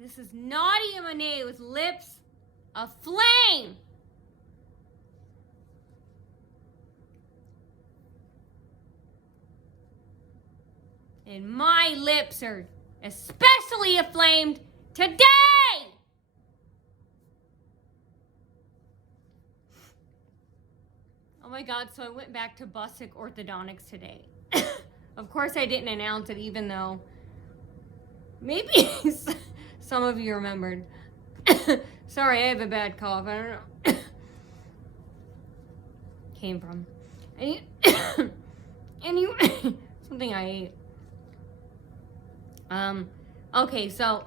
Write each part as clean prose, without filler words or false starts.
This is Nadia Monet with lips aflame. And my lips are especially aflamed today. Oh my God, so I went back to Bussick Orthodontics today. Of course I didn't announce it, even though maybe some of you remembered. Sorry, I have a bad cough. I don't know. Came from. Anyway, something I ate. Okay, so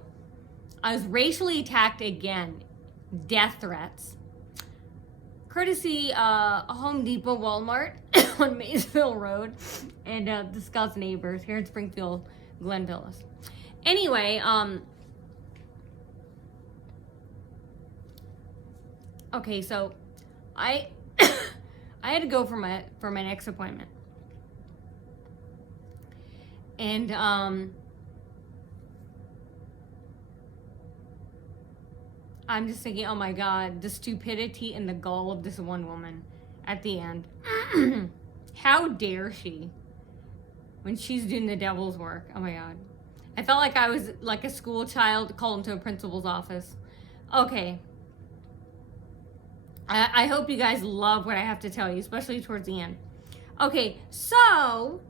I was racially attacked again. Death threats. Courtesy a Home Depot, Walmart on Maysville Road, and discuss neighbors here in Springfield, Glenvillas. Anyway, okay, so I I had to go for my next appointment, and I'm just thinking, oh my God, the stupidity and the gall of this one woman at the end. How dare she, when she's doing the devil's work? Oh my God. I felt like I was like a school child called into a principal's office. Okay. I hope you guys love what I have to tell you, especially towards the end. Okay, so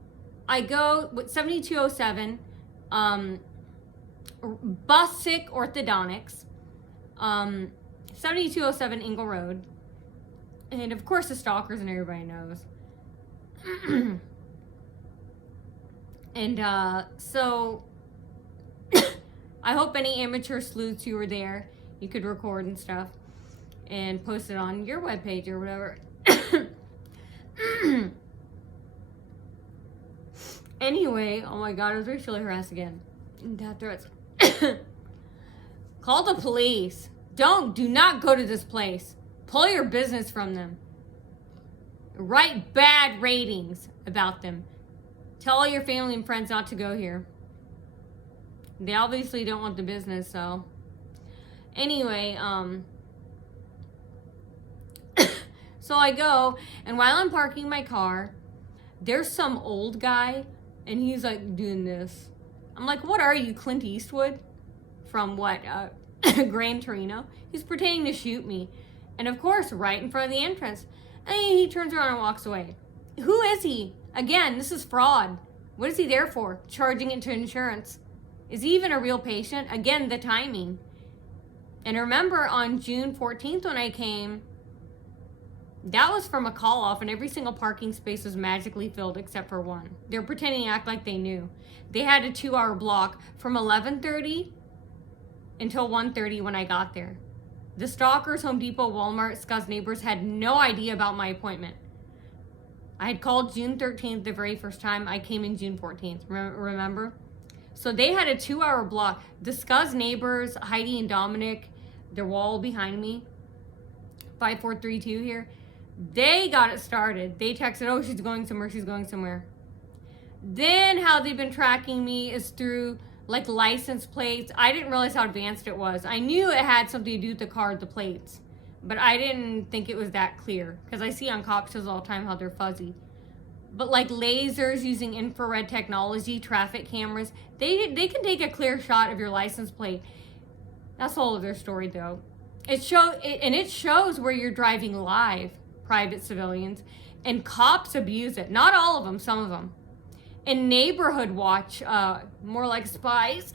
I go with 7207 Bussick Orthodontics, 7207 Ingle Road. And of course the stalkers and everybody knows. And so I hope any amateur sleuths who were there, you could record and stuff and post it on your webpage or whatever. Anyway, oh my God, I was racially harassed again. Death threats. Call the police. Do not go to this place. Pull your business from them. Write bad ratings about them. Tell all your family and friends not to go here. They obviously don't want the business, so. Anyway, so I go, and while I'm parking my car, there's some old guy, and he's like doing this. I'm like, what are you, Clint Eastwood? From what, Gran Torino? He's pretending to shoot me. And of course, right in front of the entrance. And he turns around and walks away. Who is he? Again, this is fraud. What is he there for? Charging it to insurance. Is he even a real patient? Again, the timing. And remember on June 14th when I came, that was from a call off, and every single parking space was magically filled except for one. They're pretending to act like they knew. They had a 2-hour block from 11:30 until 1:30 when I got there. The stalkers, Home Depot, Walmart, Scuzz neighbors had no idea about my appointment. I had called June 13th the very first time. I came in June 14th, remember? So they had a 2-hour block. The Scuzz neighbors, Heidi and Dominic, their wall behind me, 5432 here, they got it started. They texted, oh, she's going somewhere. Then how they've been tracking me is through like license plates. I didn't realize how advanced it was. I knew it had something to do with the car, the plates, but I didn't think it was that clear because I see on cop shows all the time how they're fuzzy. But like lasers using infrared technology, traffic cameras, they can take a clear shot of your license plate. That's all of their story though. It shows where you're driving live, private civilians, and cops abuse it. Not all of them, some of them. And Neighborhood Watch, more like spies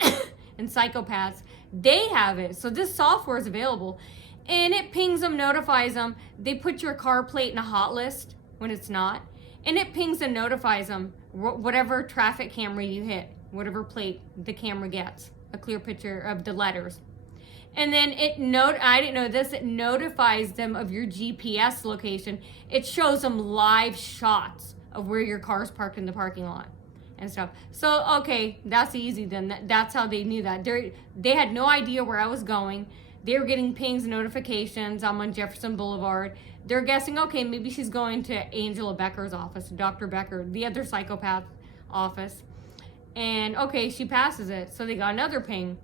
and psychopaths, they have it. So this software is available. And it pings them, notifies them. They put your car plate in a hot list when it's not. And it pings and notifies them whatever traffic camera you hit, whatever plate the camera gets, a clear picture of the letters. And then I didn't know this, it notifies them of your GPS location. It shows them live shots of where your car's parked in the parking lot and stuff. So, okay, that's easy then. That's how they knew that. They had no idea where I was going. They were getting pings and notifications. I'm on Jefferson Boulevard. They're guessing, okay, maybe she's going to Angela Becker's office, Dr. Becker, the other psychopath office. And, okay, she passes it. So they got another ping.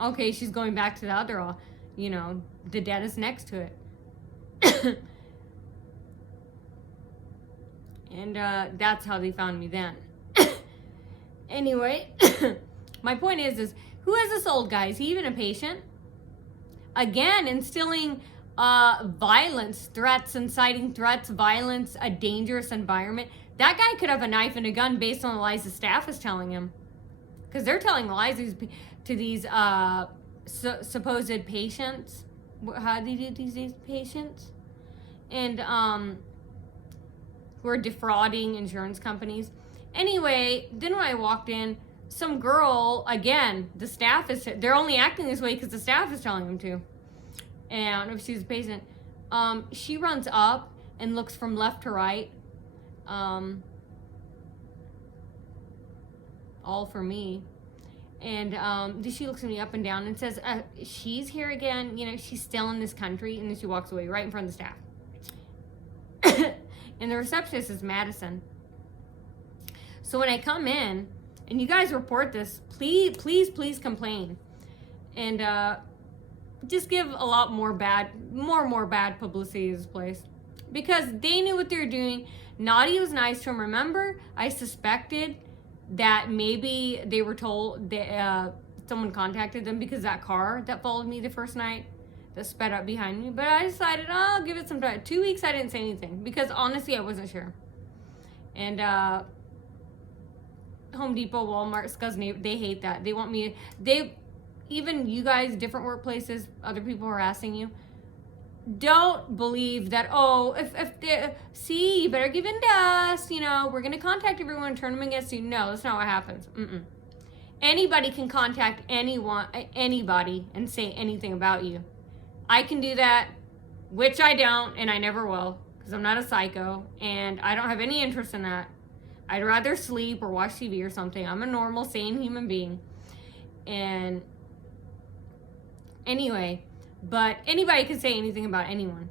Okay, she's going back to the other, the dentist next to it. And that's how they found me then. Anyway, my point is who is this old guy? Is he even a patient? Again, instilling violence, threats, inciting threats, violence, a dangerous environment. That guy could have a knife and a gun based on the lies the staff is telling him. Because they're telling lies to these supposed patients. How do they do these patients? And who are defrauding insurance companies. Anyway, then when I walked in, some girl, again, the staff they're only acting this way because the staff is telling them to. And I don't know if she's a patient. She runs up and looks from left to right. All for me. And she looks at me up and down and says, she's here again. She's still in this country. And then she walks away right in front of the staff. And the receptionist is Madison. So when I come in, and you guys report this, please complain. And just give a lot more bad publicity to this place. Because they knew what they were doing. Naughty was nice to him. Remember, I suspected that maybe they were told that someone contacted them because that car that followed me the first night that sped up behind me. But I decided, I'll give it some time. 2 weeks I didn't say anything because honestly I wasn't sure. And Home Depot, Walmart, Scuzz, they hate that. They want me, even you guys, different workplaces, other people harassing you. Don't believe that, you better give in to us, we're going to contact everyone and turn them against you. No, that's not what happens. Anybody can contact anybody and say anything about you. I can do that, which I don't, and I never will, because I'm not a psycho, and I don't have any interest in that. I'd rather sleep or watch TV or something. I'm a normal, sane human being. And anyway, but anybody can say anything about anyone.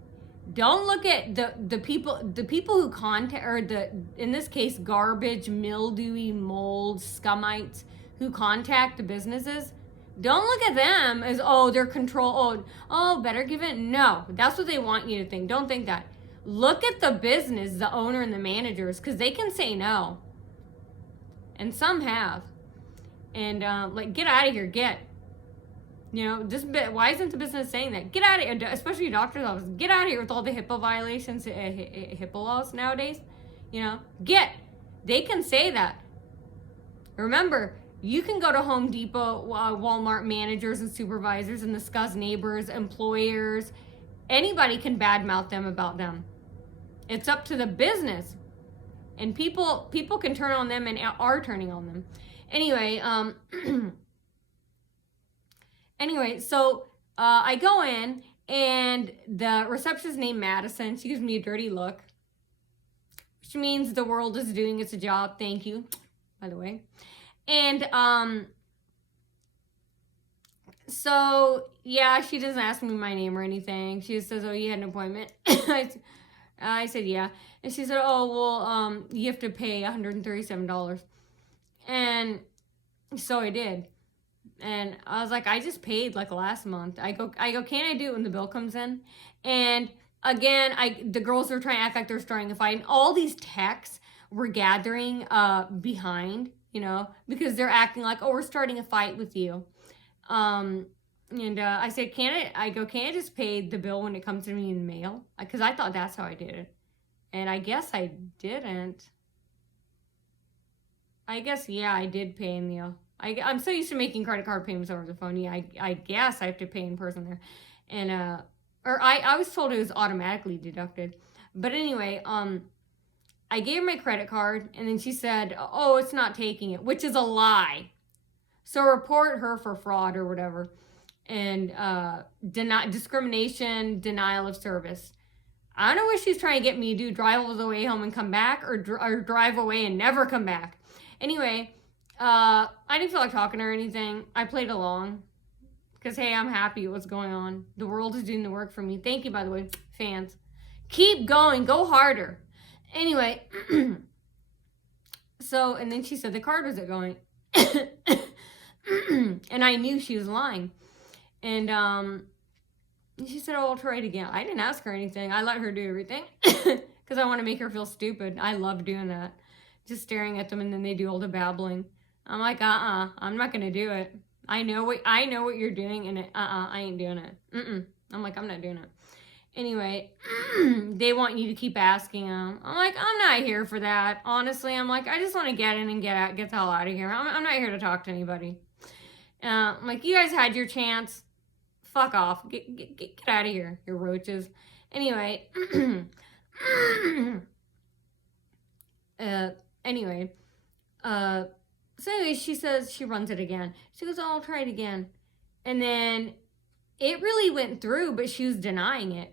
Don't look at the people who contact, or in this case, garbage, mildewy, mold, scummites who contact the businesses. Don't look at them as, they're controlled. Better give it. No, that's what they want you to think. Don't think that. Look at the business, the owner and the managers, because they can say no. And some have. And get out of here, why isn't the business saying that? Get out of here, especially your doctor's office. Get out of here with all the HIPAA violations, HIPAA laws nowadays. They can say that. Remember, you can go to Home Depot, Walmart managers and supervisors and the Scuzz neighbors, employers. Anybody can badmouth them about them. It's up to the business. And people can turn on them and are turning on them. Anyway, so I go in and the receptionist named Madison. She gives me a dirty look, which means the world is doing its job. Thank you, by the way. And so yeah, she doesn't ask me my name or anything. She just says, you had an appointment. I said, yeah. And she said, you have to pay $137. And so I did. And I was like, I just paid last month. I go, can I do it when the bill comes in? And again, the girls were trying to act like they're starting a fight. And all these techs were gathering behind, because they're acting like, we're starting a fight with you. And I said, can I just pay the bill when it comes to me in the mail? Because I thought that's how I did it. And I guess I didn't. I guess, yeah, I did pay in the... I'm so used to making credit card payments over the phone. Yeah, I guess I have to pay in person there. And, I was told it was automatically deducted. But anyway, I gave her my credit card, and then she said, it's not taking it, which is a lie. So report her for fraud or whatever. And discrimination, denial of service. I don't know what she's trying to get me to do, drive all the way home and come back, or drive away and never come back. Anyway, I didn't feel like talking or anything. I played along. Because, hey, I'm happy with what's going on. The world is doing the work for me. Thank you, by the way, fans. Keep going. Go harder. Anyway, so, and then she said, the card wasn't going. And I knew she was lying. And she said, oh, I'll try it again. I didn't ask her anything. I let her do everything because I want to make her feel stupid. I love doing that. Just staring at them, and then they do all the babbling. I'm like, I'm not going to do it. I know what you're doing, and I ain't doing it. I'm like, I'm not doing it. Anyway, they want you to keep asking them. I'm like, I'm not here for that. Honestly, I'm like, I just want to get in and get out, get the hell out of here. I'm not here to talk to anybody. I'm like, you guys had your chance. Fuck off. Get out of here, you roaches. Anyway, so anyway, she says she runs it again. She goes, oh, I'll try it again. And then it really went through, but she was denying it.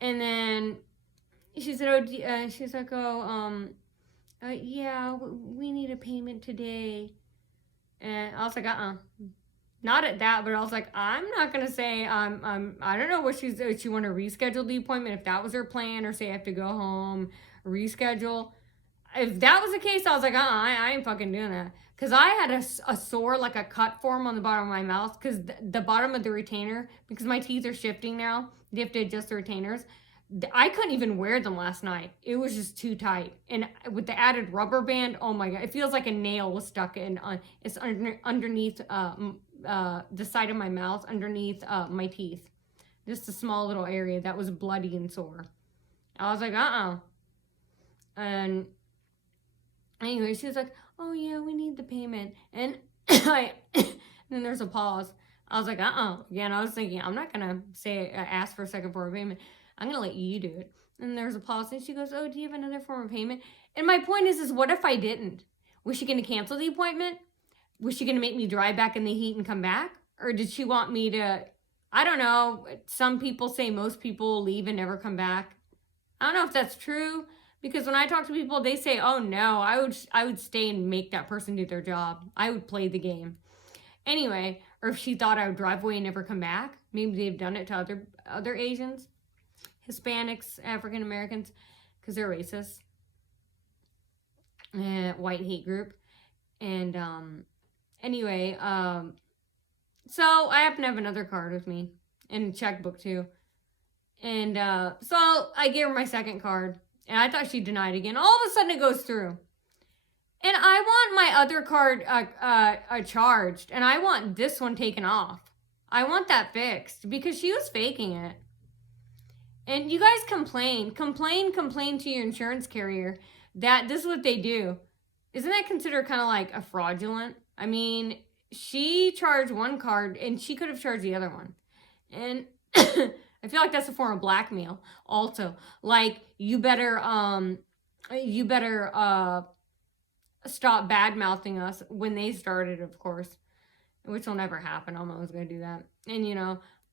And then she said, she's like, yeah, we need a payment today. And I was like, not at that, but I was like, I'm not going to say, I don't know what she want to reschedule the appointment, if that was her plan, or say I have to go home, reschedule. If that was the case, I was like, I ain't fucking doing that. Because I had a sore, like a cut form on the bottom of my mouth, because the bottom of the retainer, because my teeth are shifting now, they have to adjust the retainers. I couldn't even wear them last night. It was just too tight. And with the added rubber band, oh my God, it feels like a nail was stuck in, it's underneath the side of my mouth, underneath my teeth. Just a small little area that was bloody and sore. I was like, And anyway, she was like, oh yeah, we need the payment. And then there's a pause. I was like, Again, I was thinking, I'm not going to ask for a second form of payment. I'm going to let you do it. And there's a pause. And she goes, oh, do you have another form of payment? And my point is what if I didn't? Was she going to cancel the appointment? Was she going to make me drive back in the heat and come back? Or did she want me to, I don't know. Some people say most people leave and never come back. I don't know if that's true. Because when I talk to people, they say, oh no, I would stay and make that person do their job. I would play the game. Anyway, or if she thought I would drive away and never come back. Maybe they've done it to other Asians, Hispanics, African Americans, because they're racist. White hate group. And anyway, so I happen to have another card with me and a checkbook too. And so I gave her my second card. And I thought she denied again. All of a sudden it goes through. And I want my other card charged. And I want this one taken off. I want that fixed. Because she was faking it. And you guys complain to your insurance carrier that this is what they do. Isn't that considered kind of like a fraudulent? I mean, she charged one card and she could have charged the other one. And I feel like that's a form of blackmail also. Like, you better stop bad-mouthing us when they started, of course. Which will never happen. I'm always going to do that. And,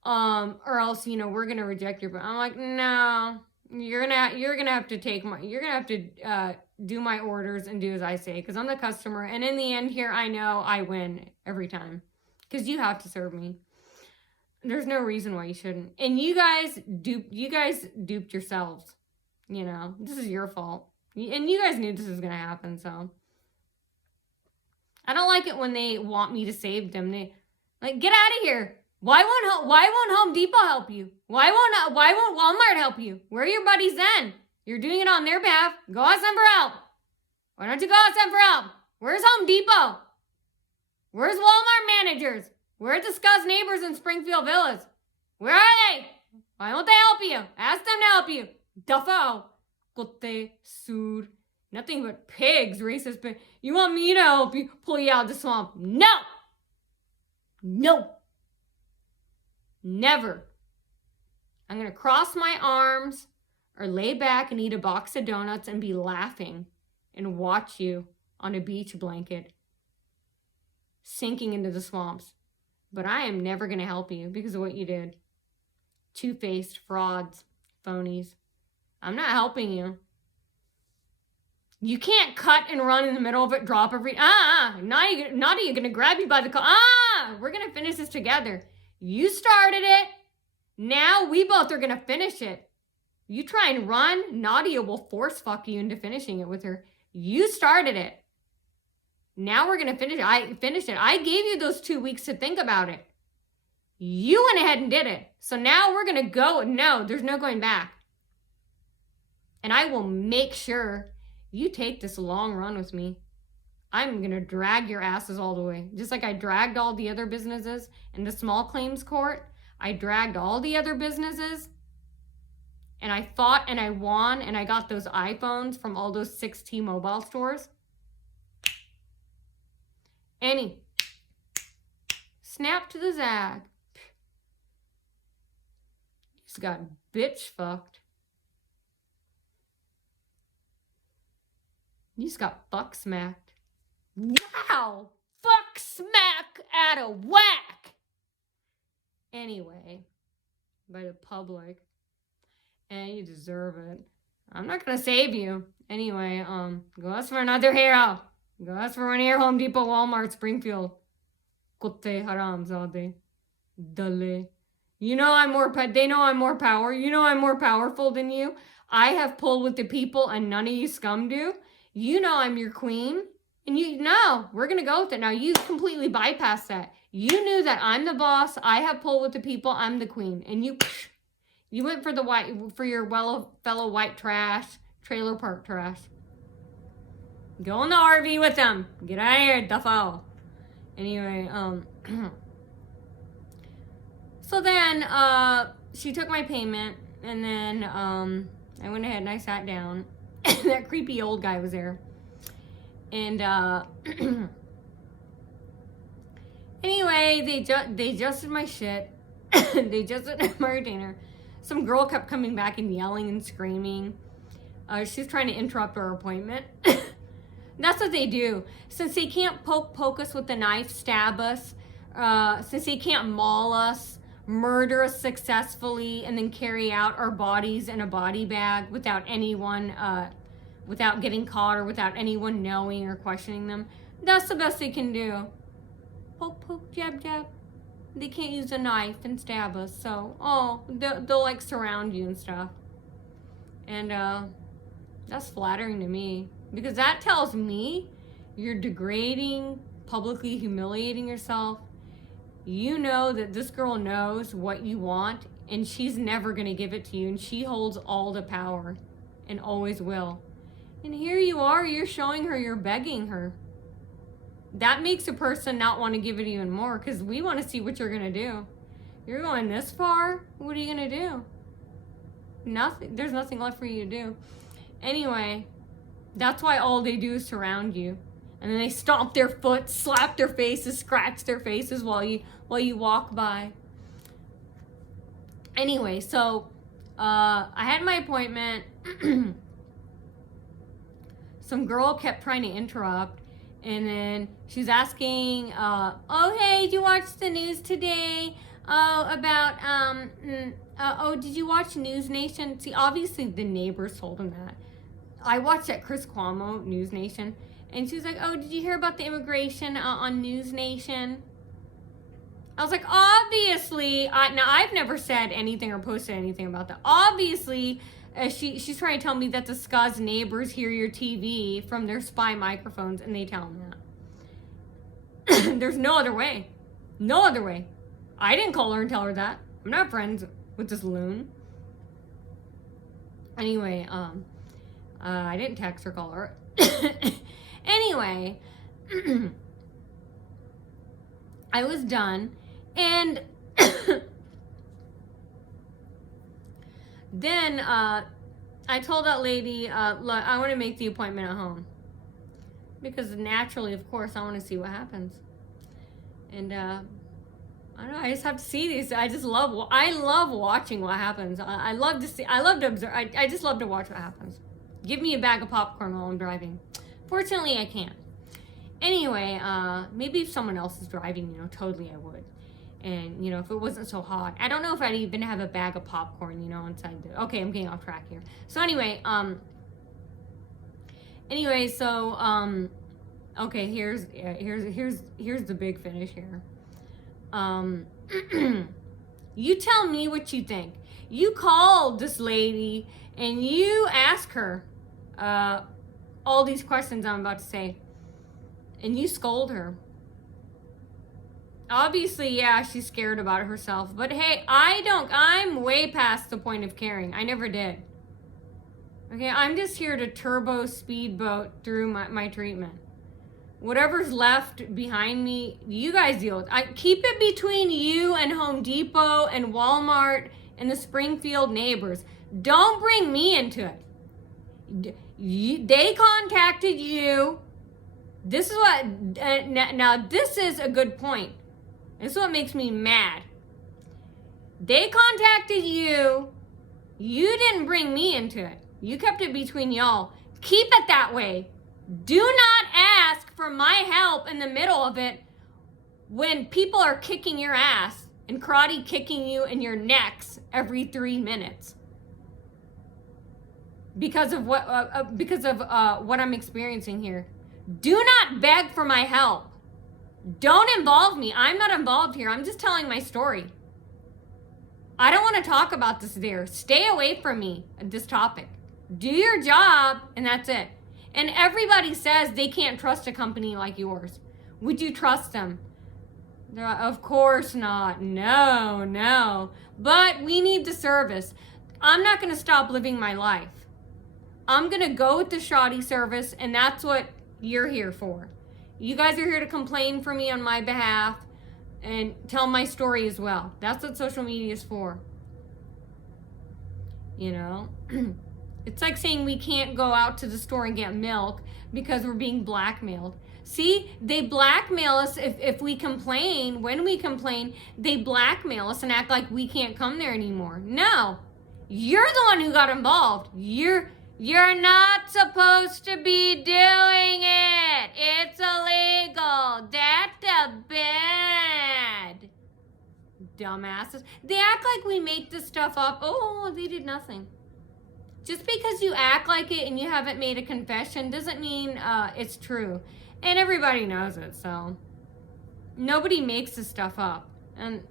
or else, we're going to reject your, I'm like, no, you're going to have to do my orders and do as I say. Because I'm the customer. And in the end here, I know I win every time. Because you have to serve me. There's no reason why you shouldn't. And you guys duped yourselves. This is your fault. And you guys knew this was going to happen, so. I don't like it when they want me to save them. They like, get out of here. Why won't Home Depot help you? Why won't Walmart help you? Where are your buddies then? You're doing it on their behalf. Go ask them for help. Why don't you go ask them for help? Where's Home Depot? Where's Walmart managers? Where are Discussed Neighbors in Springfield Villas? Where are they? Why won't they help you? Ask them to help you. Duffo. Kote, Sud. Nothing but pigs, racist pigs. You want me to help you pull you out of the swamp? No! No! Never. I'm going to cross my arms or lay back and eat a box of donuts and be laughing and watch you on a beach blanket sinking into the swamps. But I am never going to help you because of what you did. Two-faced frauds, phonies. I'm not helping you. You can't cut and run in the middle of it, drop every... Not are you going to grab you by the collar. We're going to finish this together. You started it. Now we both are going to finish it. You try and run, Nadia will force fuck you into finishing it with her. You started it. Now we're going to finish it. I finished it. I gave you those 2 weeks to think about it. You went ahead and did it. So now we're going to go. No, there's no going back. And I will make sure you take this long run with me. I'm going to drag your asses all the way. Just like I dragged all the other businesses in the small claims court. I dragged all the other businesses. And I fought and I won. And I got those iPhones from all those 6 T-Mobile stores. Annie. Snap to the zag. Just got bitch fucked. You just got fuck smacked. Wow! Fuck smack out of whack! Anyway, by the public. And you deserve it. I'm not gonna save you. Anyway, go ask for another hero. Go ask for one here, Home Depot, Walmart, Springfield. Kutte haram zade. Dale. You know I'm more, they know I'm more power. You know I'm more powerful than you. I have pulled with the people and none of you scum do. You know I'm your queen. And you know, we're going to go with it. Now, you completely bypassed that. You knew that I'm the boss. I have pulled with the people. I'm the queen. And you went for the white, for your fellow white trash, trailer park trash. Go in the RV with them. Get out of here, duffo. Anyway, so then, she took my payment. And then, I went ahead and I sat down. That creepy old guy was there. And anyway, they adjusted my shit. They adjusted my retainer. Some girl kept coming back and yelling and screaming. She's trying to interrupt our appointment. That's what they do. Since they can't poke us with a knife, stab us, since they can't maul us, murder us successfully, and then carry out our bodies in a body bag without anyone without getting caught or without anyone knowing or questioning them. That's the best they can do. Poke, poke, jab, jab. They can't use a knife and stab us, so, they'll like surround you and stuff. And that's flattering to me, because that tells me you're degrading, publicly humiliating yourself. You know that this girl knows what you want, and she's never going to give it to you, and she holds all the power and always will. And here you are, you're showing her, you're begging her. That makes a person not want to give it even more, because we want to see what you're going to do. You're going this far? What are you going to do? Nothing. There's nothing left for you to do. Anyway, that's why all they do is surround you. And then they stomp their foot, slap their faces, scratch their faces while you walk by. Anyway, so I had my appointment. Some girl kept trying to interrupt, and then she's asking, oh, hey, did you watch the news today? Oh, about, did you watch News Nation? See, obviously the neighbors told him that. I watched that Chris Cuomo, News Nation, and she was like, oh, did you hear about the immigration on News Nation? I was like, obviously, now I've never said anything or posted anything about that. Obviously, she's trying to tell me that the SCU's neighbors hear your TV from their spy microphones, and they tell them that. There's no other way. No other way. I didn't call her and tell her that. I'm not friends with this loon. Anyway, I didn't text or call her. Anyway, I was done, and then I told that lady, look, I want to make the appointment at home, because naturally, of course, I want to see what happens. And I don't know, I just have to see these. I love watching what happens. I love to observe. I just love to watch what happens. Give me a bag of popcorn while I'm driving. Fortunately, I can't. Anyway, maybe if someone else is driving, totally I would. And, if it wasn't so hot. I don't know if I'd even have a bag of popcorn, inside the... Okay, I'm getting off track here. So anyway, okay, here's the big finish here. You tell me what you think. You called this lady and you ask her all these questions I'm about to say. and you scold her. Obviously, yeah, she's scared about herself. But hey, I'm way past the point of caring. I never did. Okay, I'm just here to turbo speedboat through my treatment. Whatever's left behind me, you guys deal with. I keep it between you and Home Depot and Walmart and the Springfield neighbors. Don't bring me into it. They contacted you. This is what, now this is a good point. This is what makes me mad. They contacted you. You didn't bring me into it. You kept it between y'all. Keep it that way. Do not ask for my help in the middle of it when people are kicking your ass and karate kicking you in your necks every 3 minutes. Because of what I'm experiencing here. Do not beg for my help. Don't involve me. I'm not involved here. I'm just telling my story. I don't want to talk about this there. Stay away from me, this topic. Do your job, and that's it. And everybody says they can't trust a company like yours. Would you trust them? Of course not. No. But we need the service. I'm not going to stop living my life. I'm going to go with the shoddy service, and that's what you're here for. You guys are here to complain for me on my behalf and tell my story as well. That's what social media is for. You know? It's like saying we can't go out to the store and get milk because we're being blackmailed. See, they blackmail us if we complain. When we complain, they blackmail us and act like we can't come there anymore. No, you're the one who got involved. You're not supposed to be doing it. It's illegal. That's bad. Dumbasses. They act like we make this stuff up. Oh, they did nothing. Just because you act like it and you haven't made a confession doesn't mean it's true. And everybody knows it, so. Nobody makes this stuff up. And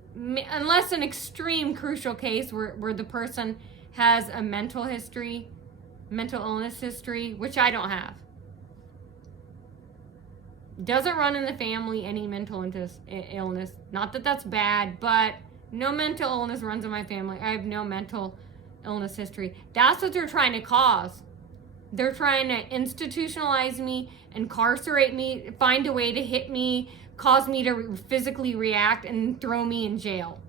unless an extreme crucial case where the person has a mental illness history, which I don't have. Doesn't run in the family any mental illness. Not that that's bad, but no mental illness runs in my family. I have no mental illness history. That's what they're trying to cause. They're trying to institutionalize me, incarcerate me, find a way to hit me, cause me to physically react, and throw me in jail.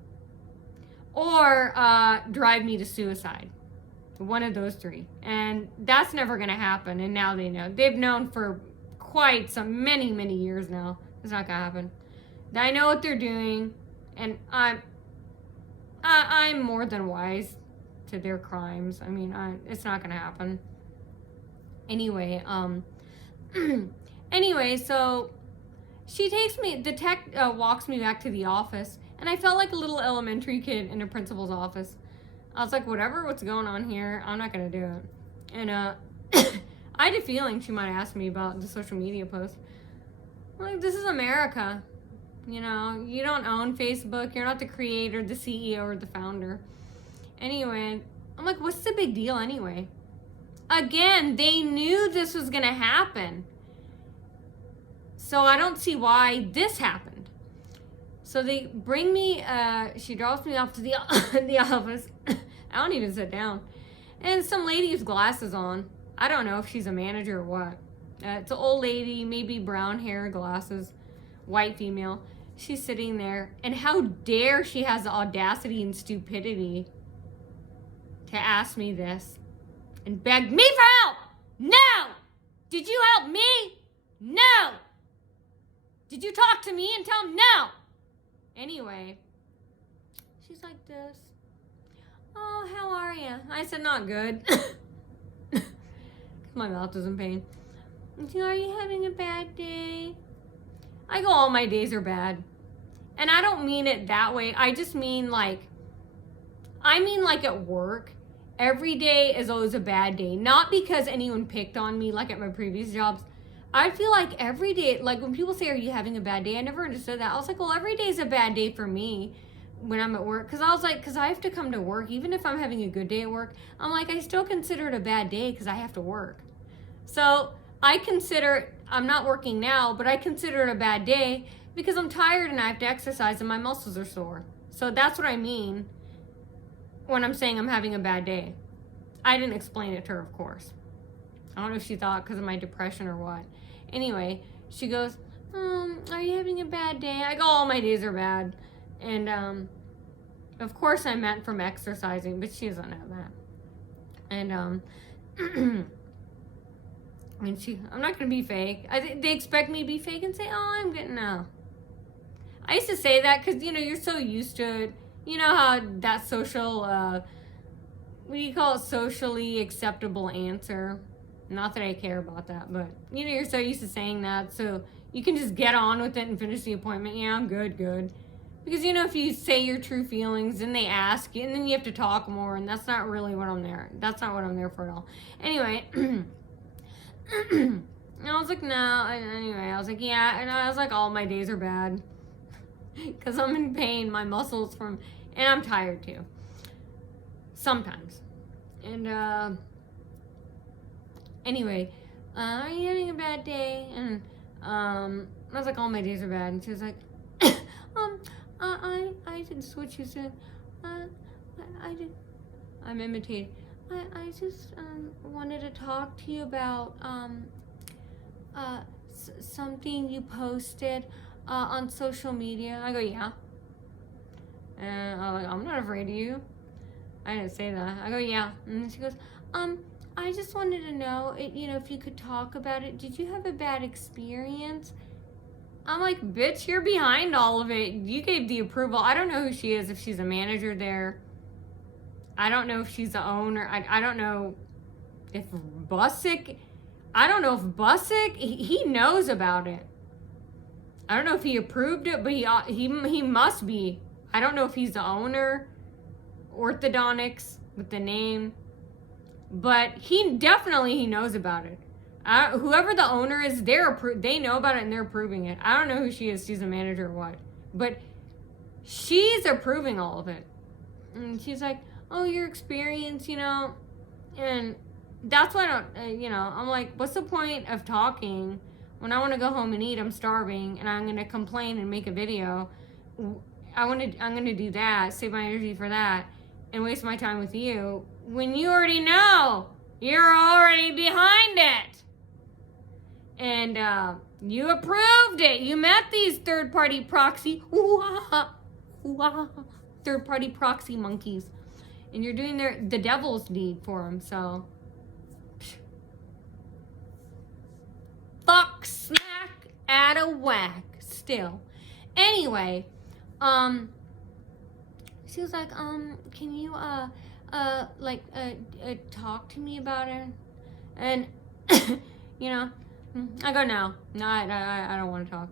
Or drive me to suicide. One of those three. And that's never going to happen. And now they know. They've known for quite many years now. It's not going to happen. I know what they're doing. And I'm more than wise to their crimes. I mean, it's not going to happen. Anyway, so she takes me, the tech walks me back to the office. And I felt like a little elementary kid in a principal's office. I was like, what's going on here? I'm not going to do it. And I had a feeling she might ask me about the social media post. I'm like, this is America. You know, you don't own Facebook. You're not the creator, the CEO, or the founder. Anyway, I'm like, what's the big deal anyway? Again, they knew this was going to happen. So I don't see why this happened. So they bring me, she drops me off to the office. I don't even sit down. And some lady with glasses on. I don't know if she's a manager or what. It's an old lady, maybe brown hair, glasses, white female. She's sitting there. And how dare she has the audacity and stupidity to ask me this and beg me for help. No! Did you help me? No! Did you talk to me and tell them no? Anyway, she's like this. Oh, how are you? I said, not good. My mouth is in pain. And she, are you having a bad day? I go, all my days are bad. And I don't mean it that way. I just mean like at work, every day is always a bad day. Not because anyone picked on me like at my previous jobs. I feel like every day, like when people say, are you having a bad day? I never understood that. I was like, well, every day is a bad day for me when I'm at work. Because I was like, because I have to come to work. Even if I'm having a good day at work, I'm like, I still consider it a bad day because I have to work. So I I'm not working now, but I consider it a bad day because I'm tired and I have to exercise and my muscles are sore. So that's what I mean when I'm saying I'm having a bad day. I didn't explain it to her, of course. I don't know if she thought because of my depression or what. Anyway, she goes, are you having a bad day? I go, all my days are bad. And of course I meant from exercising, but she doesn't know that. And I mean, I'm not gonna be fake. They expect me to be fake and say, "Oh, I'm getting no." I used to say that because you're so used to it. You know how that social, what do you call it, socially acceptable answer? Not that I care about that, but you're so used to saying that, so you can just get on with it and finish the appointment. Yeah, I'm good. Because if you say your true feelings, then they ask you, and then you have to talk more, and that's not really what I'm there. That's not what I'm there for at all. Anyway. And I was like, no. Anyway, I was like, yeah. And I was like, all my days are bad. Because I'm in pain. My muscles and I'm tired too. Sometimes. And, anyway, are you having a bad day? And, I was like, all my days are bad. And she was like, I did what you said. I did. I'm imitating. I just wanted to talk to you about something you posted on social media. I go, yeah. And I'm like, I'm not afraid of you. I didn't say that. I go, yeah. And she goes, I just wanted to know, if you could talk about it. Did you have a bad experience? I'm like, bitch, you're behind all of it. You gave the approval. I don't know who she is, if she's a manager there. I don't know if she's the owner. I don't know if Bussick, he knows about it. I don't know if he approved it, but he must be. I don't know if he's the owner, Orthodontics with the name, but he knows about it. Whoever the owner is, they know about it and they're approving it. I don't know who she is. She's a manager or what, but she's approving all of it. And she's like, oh, your experience, and that's why I'm like, what's the point of talking when I want to go home and eat? I'm starving and I'm going to complain and make a video. I'm going to do that, save my energy for that, and waste my time with you when you already know you're already behind it. And you approved it. You met these third-party proxy monkeys. And you're doing the devil's deed for them, so. Fuck, smack, out of whack, still. Anyway, she was like, can you, talk to me about it? And, I go, no, I don't want to talk.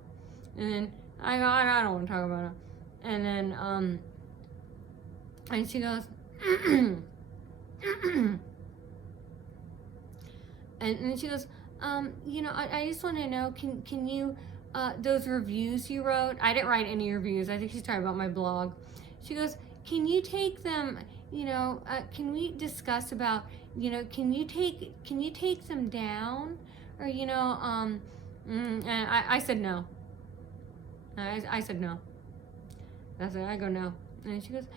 And then I go, I don't want to talk about it. And then, and she goes, and she goes, I just want to know, can you, those reviews you wrote, I didn't write any reviews, I think she's talking about my blog. She goes, can you take them, can we discuss about, can you take them down? Or, and I said no. I said no. That's it, I go no. And she goes,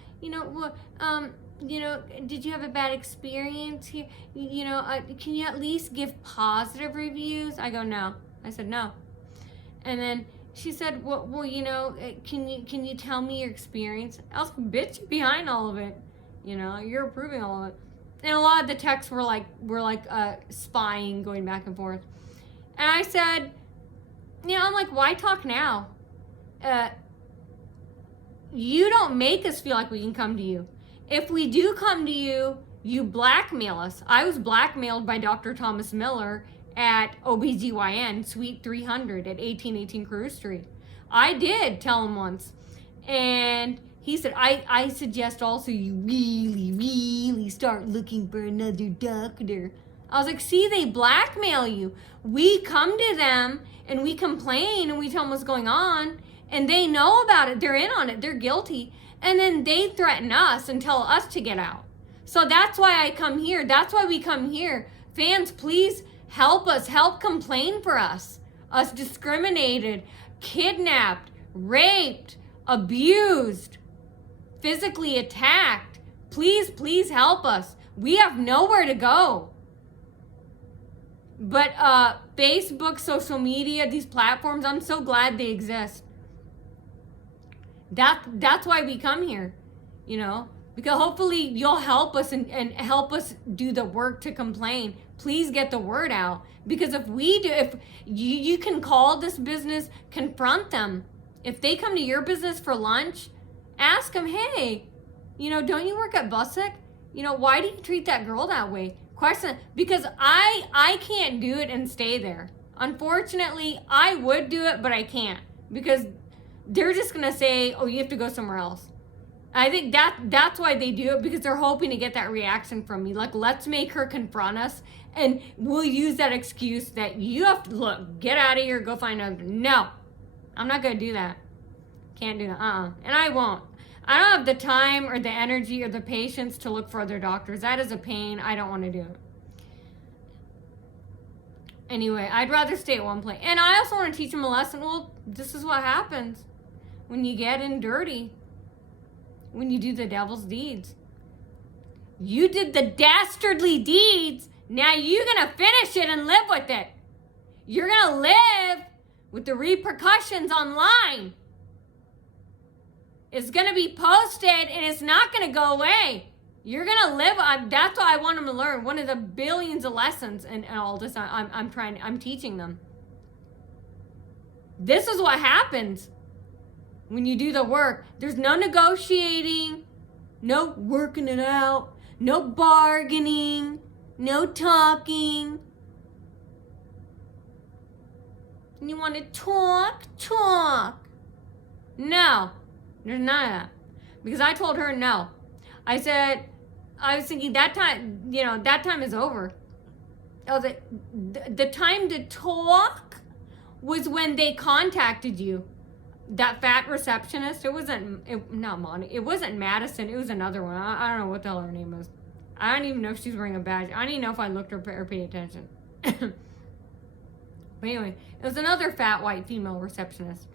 did you have a bad experience here? Can you at least give positive reviews? I go, no. I said, no. And then she said, well, can you tell me your experience? I was like, bitch, you're behind all of it. You're approving all of it. And a lot of the texts were like spying, going back and forth. And I said, I'm like, why talk now? You don't make us feel like we can come to you. If we do come to you, you blackmail us. I was blackmailed by Dr. Thomas Miller at OBGYN, Suite 300 at 1818 Carew Street. I did tell him once. And he said, I suggest also you really, really start looking for another doctor. I was like, see, they blackmail you. We come to them and we complain and we tell them what's going on. And they know about it. They're in on it. They're guilty. And then they threaten us and tell us to get out. So that's why I come here. That's why we come here. Fans, please help us. Help complain for us. us discriminated, kidnapped, raped, abused, physically attacked. Please, please help us. We have nowhere to go. But Facebook, social media, these platforms, I'm so glad they exist. That's why we come here, you know, because hopefully you'll help us and help us do the work to complain. Please get the word out, because if we do, if you can call this business, confront them. If they come to your business for lunch, ask them, hey, you know, don't you work at Bussick? You know, why do you treat that girl that way? Question, because I can't do it and stay there. Unfortunately, I would do it, but I can't, because they're just gonna say, oh, you have to go somewhere else. I think that's why they do it, because they're hoping to get that reaction from me. Like, let's make her confront us, and we'll use that excuse that you have to, look, get out of here, go find another. No, I'm not gonna do that. Can't do that. And I won't. I don't have the time or the energy or the patience to look for other doctors. That is a pain. I don't want to do it. Anyway, I'd rather stay at one place. And I also want to teach them a lesson. Well, this is what happens when you get in dirty, when you do the devil's deeds. You did the dastardly deeds. Now you're going to finish it and live with it. You're going to live with the repercussions online. It's going to be posted, and it's not going to go away. You're going to live. That's what I want them to learn. One of the billions of lessons and all this I'm teaching them. This is what happens when you do the work. There's no negotiating, no working it out, no bargaining, no talking. And you want to talk. No. There's none of that. Because I told her no. I was thinking that time, you know, that time is over. I was like, the time to talk was when they contacted you. That fat receptionist, not Monty, it wasn't Madison, it was another one. I don't know what the hell her name was. I don't even know if she's wearing a badge. I don't even know if I looked or paid attention. But anyway, it was another fat white female receptionist.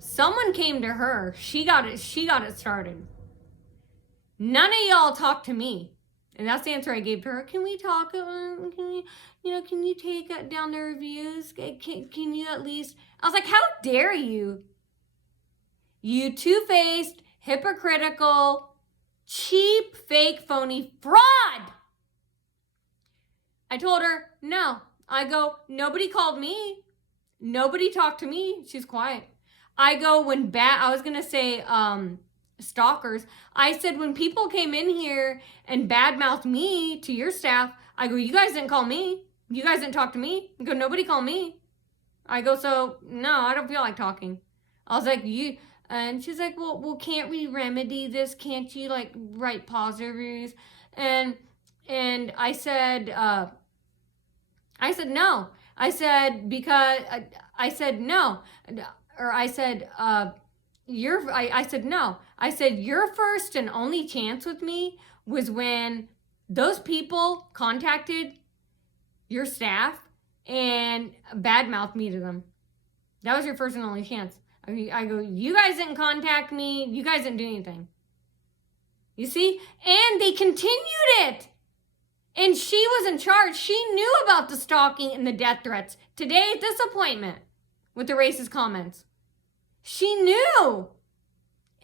Someone came to her. She got it started. None of y'all talked to me. And that's the answer I gave to her. Can we talk? Can you take down the reviews? Can you at least? I was like, how dare you? You two-faced, hypocritical, cheap, fake, phony fraud. I told her, no. I go, nobody called me. Nobody talked to me. She's quiet. I go, I was going to say stalkers. I said, when people came in here and badmouthed me to your staff, I go, you guys didn't call me. You guys didn't talk to me. I go, nobody called me. I go, so, no, I don't feel like talking. I was like, and she's like, well, can't we remedy this? Can't you, like, write positive reviews? And I said, no. I said, no. I said, no. Or I said, I said, no. I said, your first and only chance with me was when those people contacted your staff and badmouthed me to them. That was your first and only chance. I go, you guys didn't contact me. You guys didn't do anything. You see? And they continued it. And she was in charge. She knew about the stalking and the death threats. Today at this appointment with the racist comments. She knew.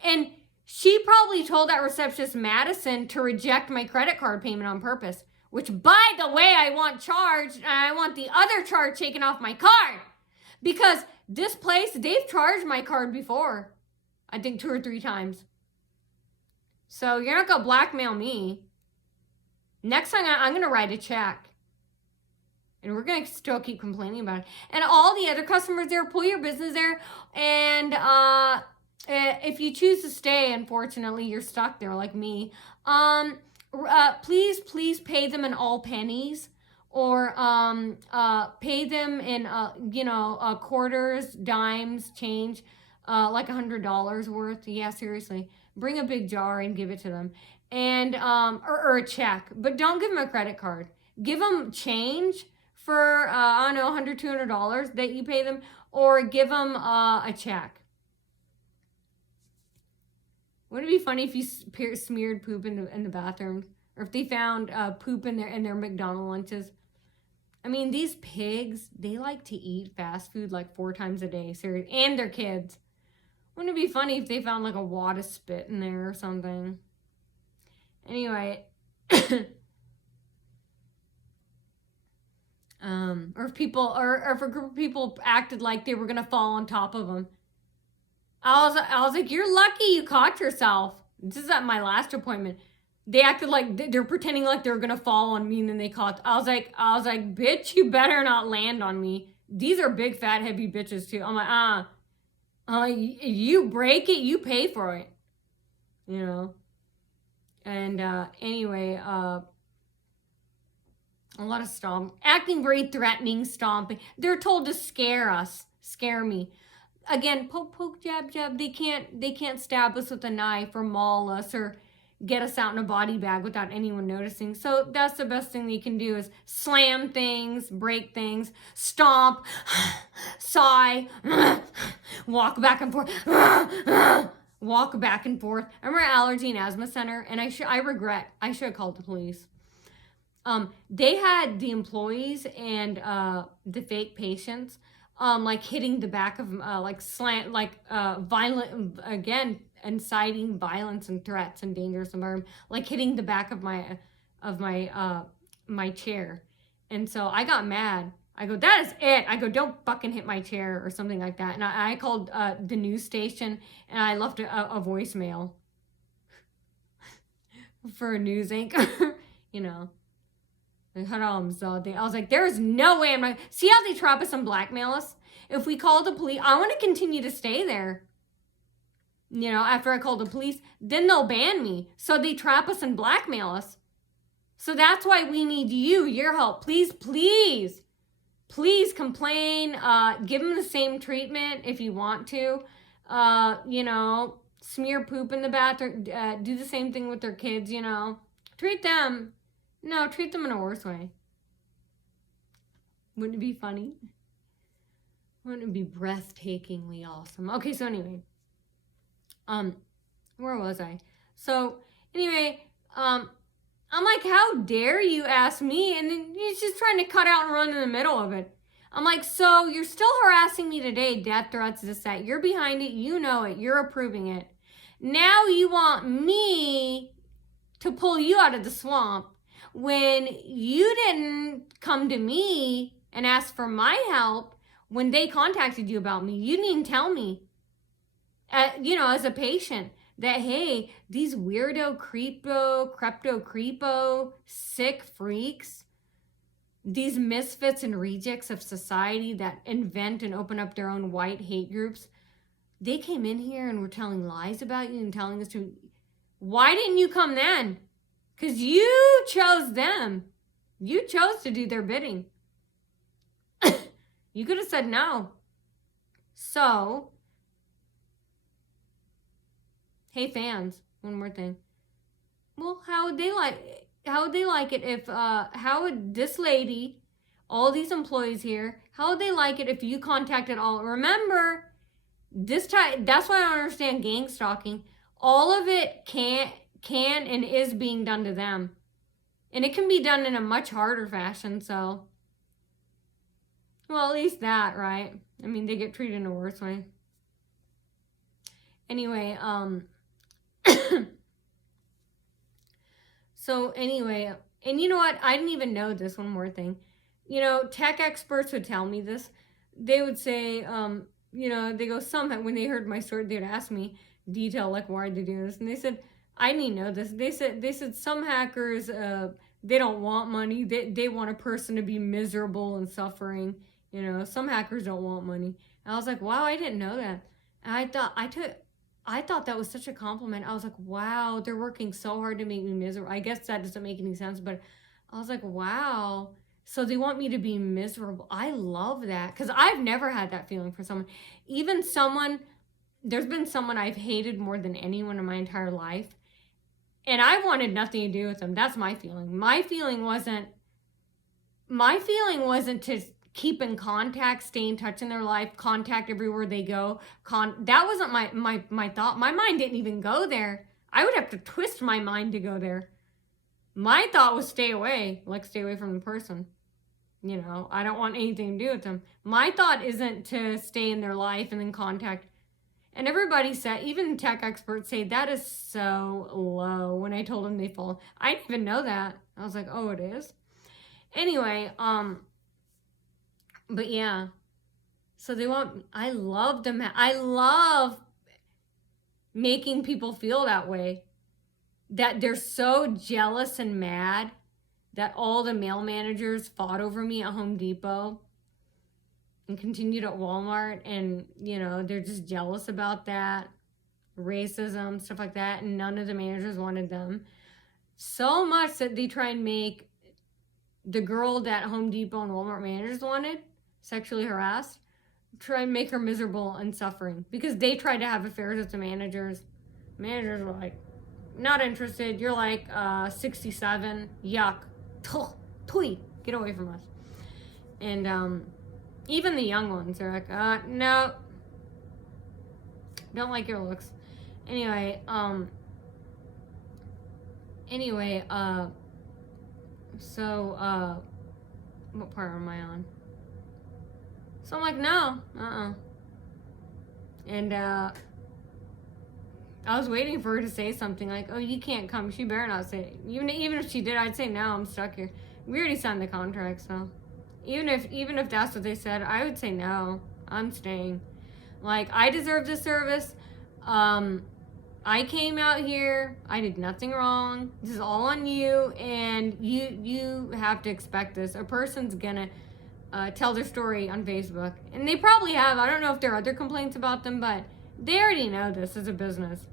And she probably told that receptionist, Madison, to reject my credit card payment on purpose. Which, by the way, I want charged. And I want the other charge taken off my card. Because this place, they've charged my card before. I think 2 or 3 times. So you're not going to blackmail me. Next time, I'm going to write a check. And we're going to still keep complaining about it. And all the other customers there, pull your business there. And if you choose to stay, unfortunately, you're stuck there like me. Please pay them in all pennies. Or pay them in, quarters, dimes, change, like $100 worth. Yeah, seriously. Bring a big jar and give it to them. And or a check. But don't give them a credit card. Give them change for, I don't know, $100, $200 that you pay them, or give them a check. Wouldn't it be funny if you smeared poop in the bathrooms? Or if they found poop in their McDonald's lunches? I mean, these pigs, they like to eat fast food like 4 times a day, seriously, and their kids. Wouldn't it be funny if they found like a wad of spit in there or something? Anyway, or if people, or if a group of people acted like they were gonna fall on top of them. I was like, you're lucky you caught yourself. This is at my last appointment. They acted like they're pretending like they're gonna fall on me, and then they caught. I was like, bitch, you better not land on me. These are big, fat, heavy bitches too. I'm like, you break it, you pay for it, you know. And anyway, a lot of acting very threatening, stomping. They're told to scare me. Again, poke, jab, jab. They can't stab us with a knife or maul us or get us out in a body bag without anyone noticing. So that's the best thing they can do is slam things, break things, stomp, sigh, walk back and forth, walk back and forth. I remember Allergy and Asthma Center, and I regret, I should have called the police. They had the employees and the fake patients like hitting the back of violent, again, inciting violence and threats and dangerous environment, like hitting the back of my chair. And so I got mad. I go, that is it. I go, don't fucking hit my chair or something like that. And I called the news station, and I left a voicemail for a news anchor, you know. I was like, there's no way I'm not. See how they trap us and blackmail us? If we call the police, I want to continue to stay there. You know, after I call the police, then they'll ban me. So they trap us and blackmail us. So that's why we need your help. Please, please, please complain. Give them the same treatment if you want to. You know, smear poop in the bathroom. Do the same thing with their kids, you know. Treat them in a worse way. Wouldn't it be funny? Wouldn't it be breathtakingly awesome? Okay, so anyway. Where was I? So, anyway, I'm like, how dare you ask me? And then he's just trying to cut out and run in the middle of it. I'm like, so you're still harassing me today, death threats, this, that. You're behind it, you know it, you're approving it. Now you want me to pull you out of the swamp when you didn't come to me and ask for my help when they contacted you about me. You didn't even tell me, you know, as a patient, that, hey, these weirdo, creepo, sick freaks, these misfits and rejects of society that invent and open up their own white hate groups, they came in here and were telling lies about you and telling us to. Why didn't you come then? Because you chose them. You chose to do their bidding. You could have said no. So, hey fans, one more thing. Well, how would they like it if how would this lady, all these employees here, how would they like it if you contacted all? Remember, this time, that's why I don't understand gang stalking. All of it can and is being done to them. And it can be done in a much harder fashion, so. Well, at least that, right? I mean, they get treated in a worse way. Anyway, so anyway, and you know what? I didn't even know this, one more thing. You know, tech experts would tell me this. They would say, you know, they go, when they heard my story, they'd ask me detail, like, why are they doing this? And they said, I didn't know this. They said some hackers, they don't want money. They want a person to be miserable and suffering. You know, some hackers don't want money. And I was like, wow, I didn't know that. And I thought that was such a compliment. I was like, wow, they're working so hard to make me miserable. I guess that doesn't make any sense, but I was like, wow. So they want me to be miserable. I love that, because I've never had that feeling for someone. Even there's been someone I've hated more than anyone in my entire life. And I wanted nothing to do with them. That's my feeling. My feeling wasn't, my feeling wasn't to keep in contact, stay in touch in their life, contact everywhere they go. That wasn't my thought. My mind didn't even go there. I would have to twist my mind to go there. My thought was stay away, like stay away from the person. You know, I don't want anything to do with them. My thought isn't to stay in their life and then contact. And everybody said, even tech experts say that is so low. When I told them they fall, I didn't even know that. I was like, oh, it is? Anyway, but yeah. So they want, I love them. I love making people feel that way. That they're so jealous and mad that all the male managers fought over me at Home Depot and continued at Walmart, and you know, they're just jealous about that. Racism, stuff like that, and none of the managers wanted them. So much that they try and make the girl that Home Depot and Walmart managers wanted, sexually harassed, try and make her miserable and suffering because they tried to have affairs with the managers. Managers were like, not interested. You're like 67. Yuck. Tuy. Get away from us. And even the young ones are like, no. Don't like your looks. Anyway, so what part am I on? So I'm like, no, And I was waiting for her to say something like, oh, you can't come. She better not say it. Even if she did, I'd say, no, I'm stuck here. We already signed the contract, so. Even if that's what they said, I would say, no, I'm staying. Like, I deserve this service. I came out here. I did nothing wrong. This is all on you, and you have to expect this. A person's gonna tell their story on Facebook. And they probably have. I don't know if there are other complaints about them, but they already know this is a business.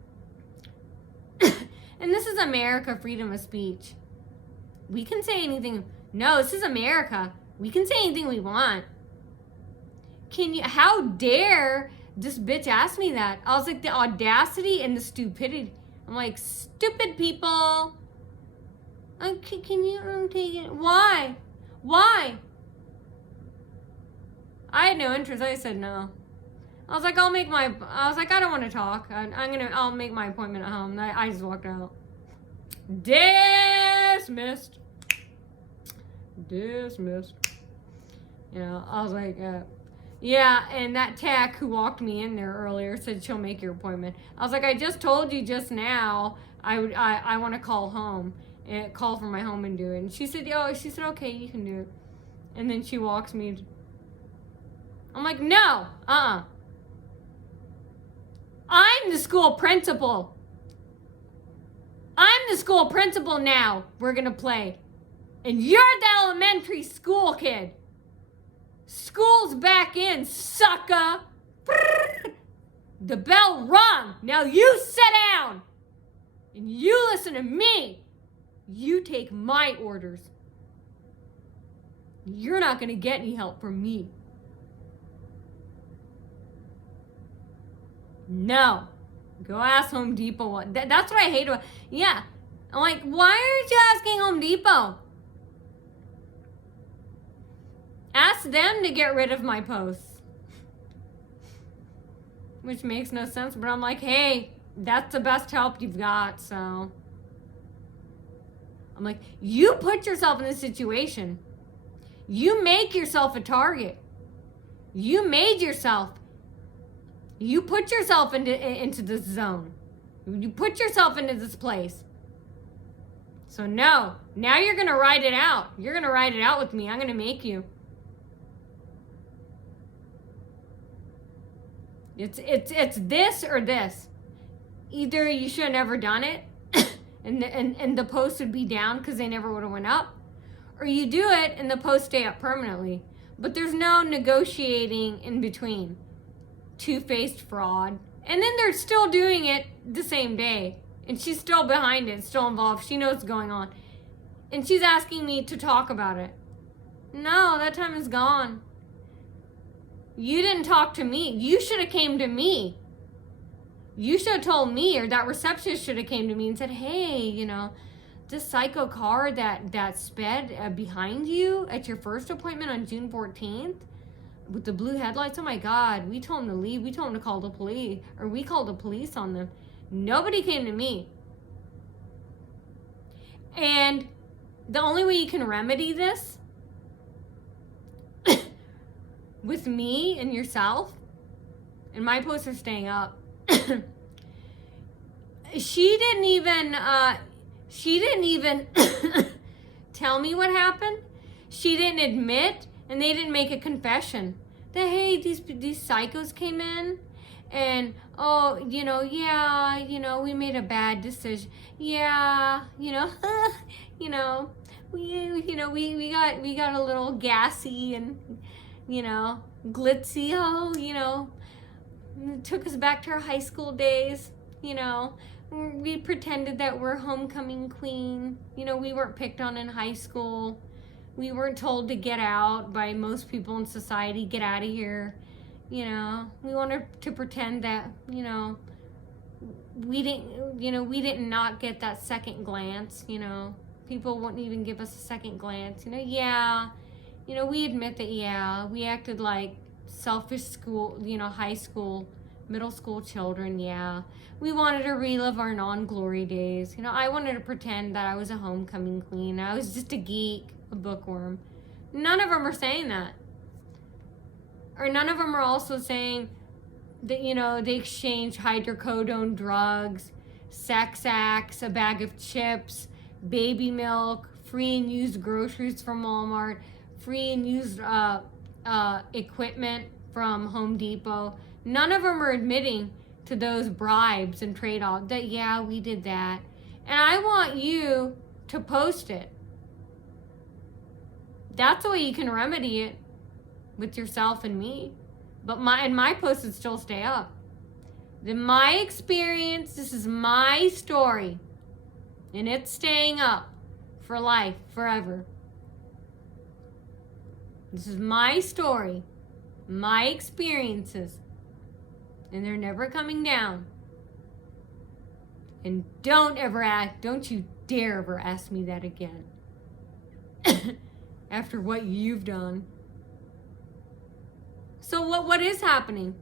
And this is America, freedom of speech. We can say anything. No, this is America. We can say anything we want. How dare this bitch ask me that? I was like, the audacity and the stupidity. I'm like, stupid people. Can you take it? Why? I had no interest. I said no. I was like, I don't want to talk. I'll make my appointment at home. I just walked out. Dismissed. You know, I was like, yeah, and that tech who walked me in there earlier said she'll make your appointment. I was like, I just told you just now I want to call home and call from my home and do it. And she said, okay, you can do it. And then she walks me. I'm like, no, I'm the school principal. I'm the school principal now. We're going to play. And you're the elementary school kid. School's back in, sucker. The bell rung. Now you sit down. And you listen to me. You take my orders. You're not going to get any help from me. No. Go ask Home Depot. That's what I hate about. Yeah. I'm like, why aren't you asking Home Depot? Ask them to get rid of my posts. Which makes no sense, but I'm like, hey, that's the best help you've got, so. I'm like, you put yourself in this situation. You make yourself a target. You put yourself into this zone. You put yourself into this place. So no, now you're going to ride it out. You're going to ride it out with me. I'm going to make you. It's this or this. Either you should have never done it and the post would be down because they never would have went up, or you do it and the post stay up permanently. But there's no negotiating in between. Two-faced fraud. And then they're still doing it the same day. And she's still behind it, still involved. She knows what's going on. And she's asking me to talk about it. No, that time is gone. You didn't talk to me. You should have came to me. You should have told me, or that receptionist should have came to me and said, hey, this psycho car that sped behind you at your first appointment on June 14th with the blue headlights. Oh my God, we told him to leave. We told him to call the police, or we called the police on them. Nobody came to me. And the only way you can remedy this with me and yourself, and my posts are staying up. She didn't even tell me what happened. She didn't admit, and they didn't make a confession that, hey, these psychos came in and, oh, we made a bad decision. Yeah, we got a little gassy and, glitzy. Oh, it took us back to our high school days. We pretended that we're homecoming queen. We weren't picked on in high school. We weren't told to get out by most people in society. Get out of here. We wanted to pretend that, we didn't not get that second glance. People wouldn't even give us a second glance. We admit that, we acted like selfish school, high school, middle school children. We wanted to relive our non-glory days. I wanted to pretend that I was a homecoming queen. I was just a geek, a bookworm. None of them are saying that. Or none of them are also saying that, they exchange hydrocodone drugs, sex acts, a bag of chips, baby milk, free and used groceries from Walmart, free and used equipment from Home Depot. None of them are admitting to those bribes and trade-offs that, we did that. And I want you to post it. That's the way you can remedy it with yourself and me. But my posts would still stay up. My experience, this is my story. And it's staying up for life, forever. This is my story, my experiences. And they're never coming down. And don't you dare ever ask me that again. After what you've done. So what is happening?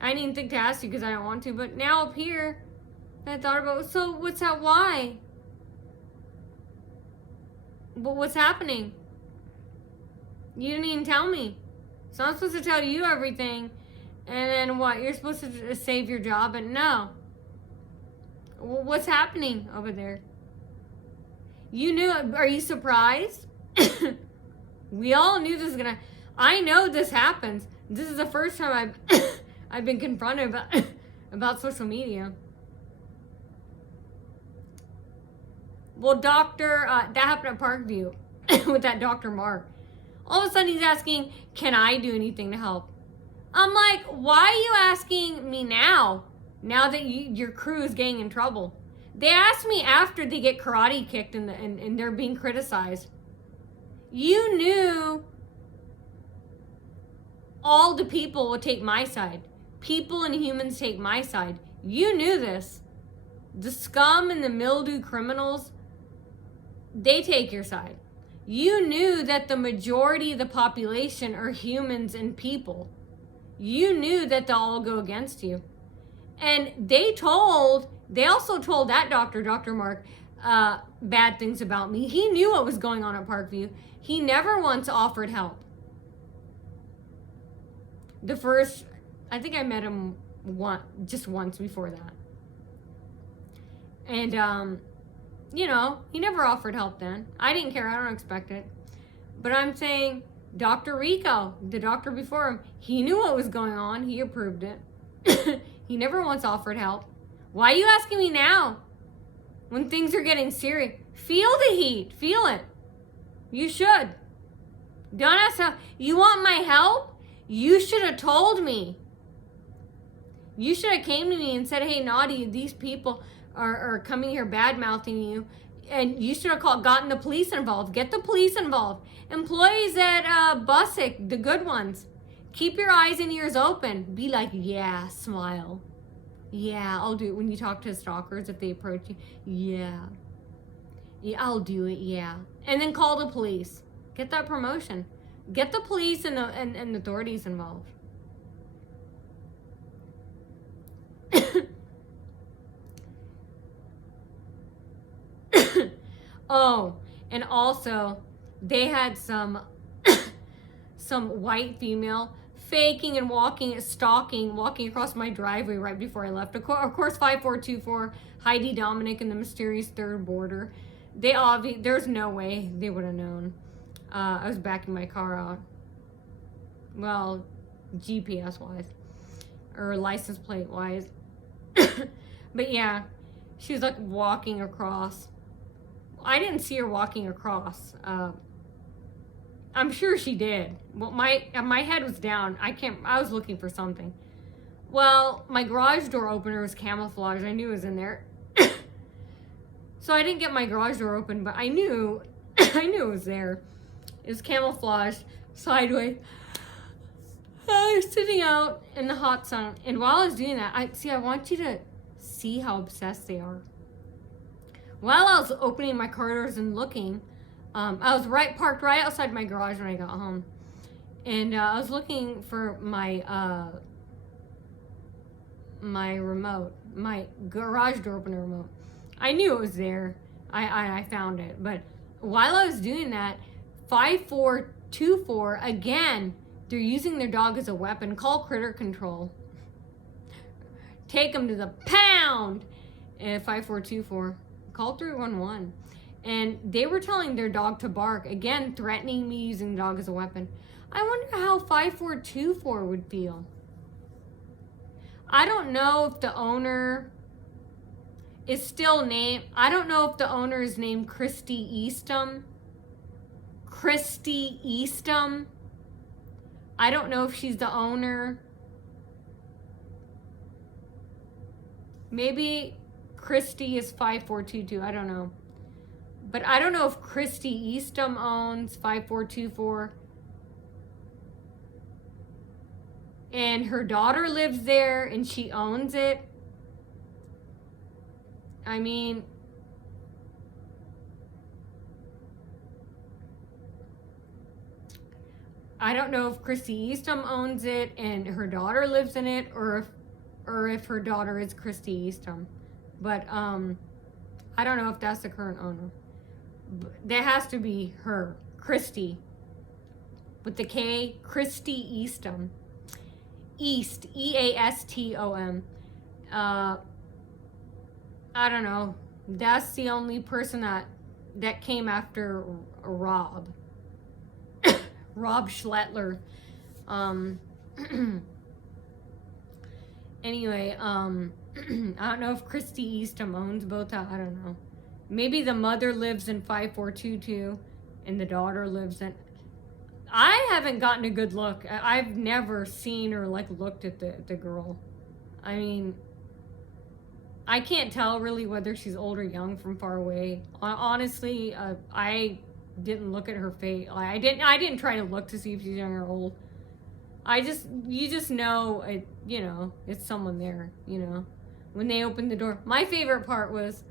I didn't think to ask you because I don't want to, but now up here, I thought about, so what's that, why? But what's happening? You didn't even tell me. So I'm supposed to tell you everything. And then what? You're supposed to save your job, and no. What's happening over there? You knew. Are you surprised? We all knew this was gonna. I know this happens. This is the first time I've been confronted about social media. Well, that happened at Parkview with that Dr. Mark. All of a sudden he's asking, can I do anything to help? I'm like, why are you asking me now? Now that your crew is getting in trouble. They asked me after they get karate kicked and they're being criticized. You knew all the people would take my side. People and humans take my side. You knew this. The scum and the mildew criminals, they take your side. You knew that the majority of the population are humans and people. You knew that they'll all go against you. And they also told that doctor, Dr. Mark, bad things about me. He knew what was going on at Parkview. He never once offered help. I think I met him just once before that. And, he never offered help then. I didn't care. I don't expect it. But I'm saying Dr. Rico, the doctor before him, he knew what was going on. He approved it. He never once offered help. Why are you asking me now? When things are getting serious. Feel the heat. Feel it. You should. Don't ask how. You want my help? You should have told me. You should have came to me and said, hey, Naughty, these people are coming here bad-mouthing you. And you should have gotten the police involved. Get the police involved. Employees at Bussick, the good ones. Keep your eyes and ears open. Be like, yeah, smile. Yeah, I'll do it. When you talk to stalkers, if they approach you, yeah. Yeah, I'll do it, yeah. And then call the police. Get that promotion. Get the police and the authorities involved. Oh, and also, they had some white female faking and stalking, walking across my driveway right before I left. Of course, 5424, Heidi Dominic and the mysterious third border. There's no way they would have known. I was backing my car out. Well, GPS wise, or license plate wise. But yeah, she was like walking across. I didn't see her walking across. I'm sure she did. Well, my head was down. I was looking for something. Well, my garage door opener was camouflaged. I knew it was in there. So I didn't get my garage door open, but I knew it was there. It was camouflaged sideways. I was sitting out in the hot sun, and while I was doing that, I want you to see how obsessed they are. While I was opening my car doors and looking, I was parked right outside my garage when I got home, and I was looking for my remote, my garage door opener remote. I knew it was there. I found it, but while I was doing that, 5424 again. They're using their dog as a weapon. Call critter control. Take them to the pound. 5424. Call 311. And they were telling their dog to bark. Again, threatening me using the dog as a weapon. I wonder how 5424 would feel. I don't know if the owner is still named. I don't know if the owner is named Christy Eastham. Christy Eastham. I don't know if she's the owner. Maybe Christy is 5422. I don't know. But I don't know if Christy Eastham owns 5424. And her daughter lives there and she owns it. I mean, I don't know if Christy Eastham owns it and her daughter lives in it, or if her daughter is Christy Eastham. But I don't know if that's the current owner. That has to be her, Christy, with the K, Christy Eastham. East, Eastom. I don't know. That's the only person that came after Rob. Rob Schlettler. Anyway, I don't know if Christy Eastham owns both. I don't know. Maybe the mother lives in 5422 and the daughter lives in... I haven't gotten a good look. I've never seen or looked at the girl. I mean, I can't tell really whether she's old or young from far away. Honestly, I didn't look at her face. I didn't try to look to see if she's young or old. You just know, it's someone there, when they opened the door. My favorite part was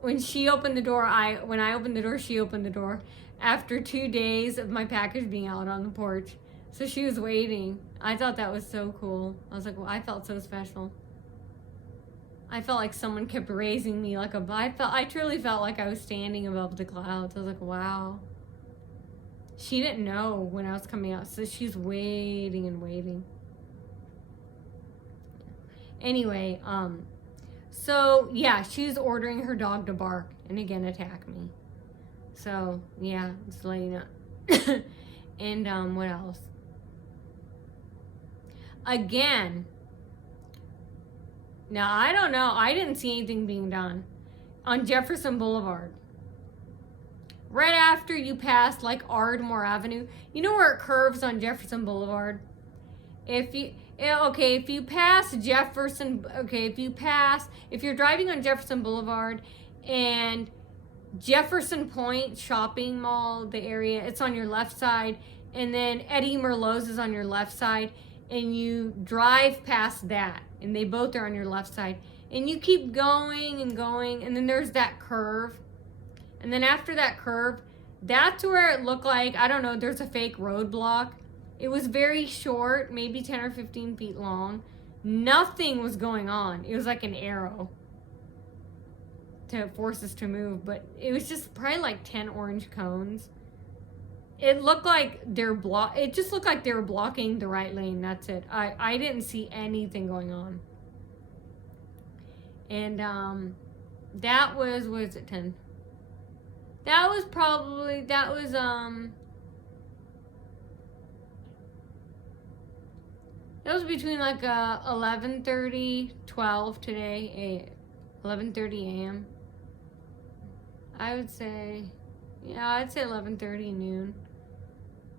when she opened the door. When I opened the door, she opened the door after 2 days of my package being out on the porch. So she was waiting. I thought that was so cool. I was like, well, I felt so special. I felt like someone kept raising me I truly felt like I was standing above the clouds. I was like, wow. She didn't know when I was coming out, so she's waiting and waiting. Anyway, so yeah, she's ordering her dog to bark and again attack me. So yeah, just letting you know. And what else? Again, now I don't know. I didn't see anything being done on Jefferson Boulevard. Right after you pass Ardmore Avenue, you know where it curves on Jefferson Boulevard? If you're driving on Jefferson Boulevard and Jefferson Point Shopping Mall, the area, it's on your left side, and then Eddie Merlot's is on your left side, and you drive past that, and they both are on your left side, and you keep going and going, and then there's that curve, and then after that curve, that's where it looked like, I don't know, there's a fake roadblock. It was very short, maybe 10 or 15 feet long. Nothing was going on. It was like an arrow to force us to move, but it was just probably like 10 orange cones. It looked like it just looked like they were blocking the right lane. That's it. I didn't see anything going on. And that was, what is it, 10? That was between like 11:30, 12 today, 11:30 a.m. I would say, yeah, I'd say 11:30 noon.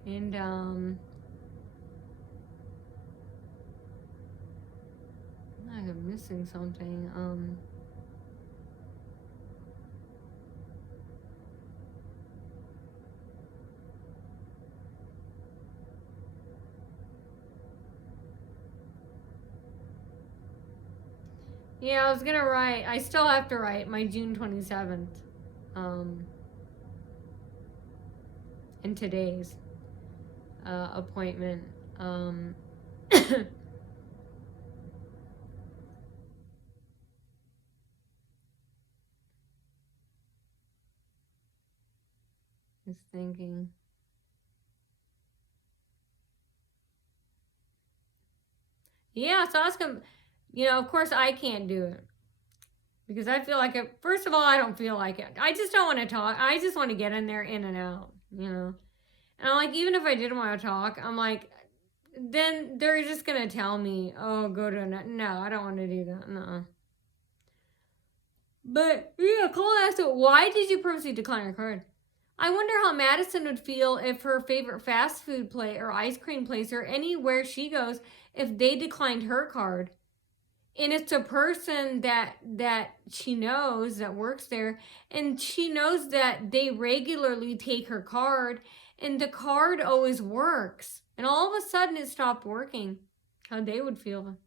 And I'm missing something. Yeah, I was gonna write. I still have to write my June 27th. And today's appointment. Just thinking. Yeah, so I was gonna, of course I can't do it. Because I feel like it, first of all, I don't feel like it. I just don't want to talk. I just want to get in there, in and out, And I'm like, even if I didn't want to talk, I'm like, then they're just going to tell me, oh, go to no, I don't want to do that. No. But, yeah, Cole asked, why did you purposely decline her card? I wonder how Madison would feel if her favorite fast food place or ice cream place or anywhere she goes, if they declined her card. And it's a person that she knows that works there, and she knows that they regularly take her card, and the card always works. And all of a sudden it stopped working. How they would feel.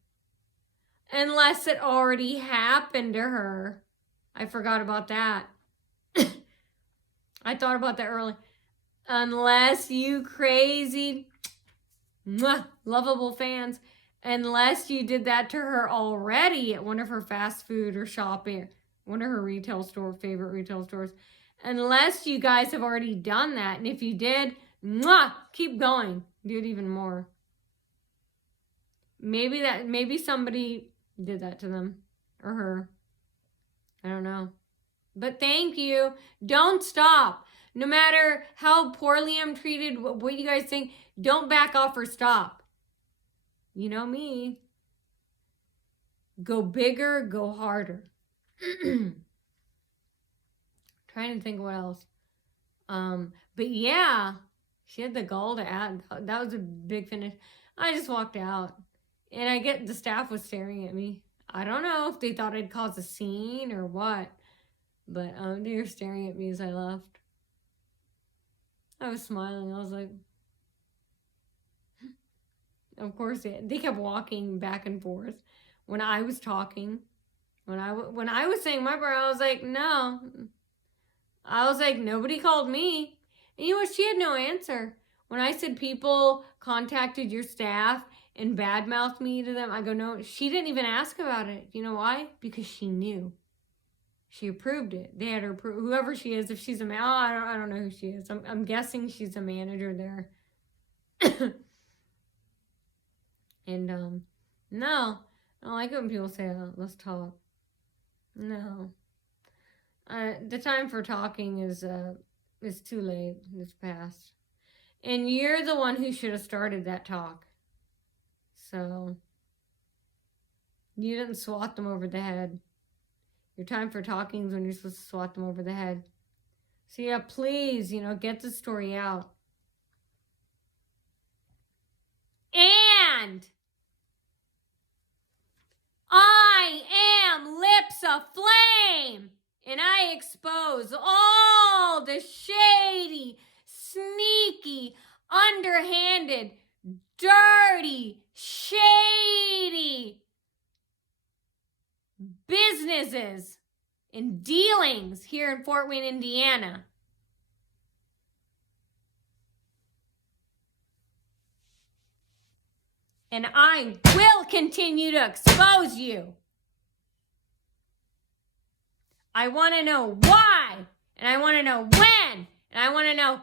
Unless it already happened to her. I forgot about that. I thought about that early. Unless you crazy, lovable fans, unless you did that to her already at one of her fast food or shopping, one of her favorite retail stores. Unless you guys have already done that. And if you did, keep going. Do it even more. Maybe somebody did that to them or her. I don't know. But thank you. Don't stop. No matter how poorly I'm treated, what you guys think, don't back off or stop. You know me. Go bigger, go harder. Trying to think what else. But yeah, she had the gall to add. That was a big finish. I just walked out. And the staff was staring at me. I don't know if they thought I'd cause a scene or what. But they were staring at me as I left. I was smiling. I was like... Of course, they kept walking back and forth. When I was talking, when I was saying my part, I was like, no. I was like, nobody called me. And you know what? She had no answer. When I said people contacted your staff and badmouthed me to them, I go, no, she didn't even ask about it. You know why? Because she knew. She approved it. They had her whoever she is. If she's a man, I don't know who she is. I'm guessing she's a manager there. And no, I don't like it when people say, let's talk. No. The time for talking is too late. It's past. And you're the one who should have started that talk. So, you didn't swat them over the head. Your time for talking is when you're supposed to swat them over the head. So yeah, please, get the story out. And I am Lips Aflame, and I expose all the shady, sneaky, underhanded, dirty, shady businesses and dealings here in Fort Wayne, Indiana. And I will continue to expose you. I want to know why, and I want to know when, and I want to know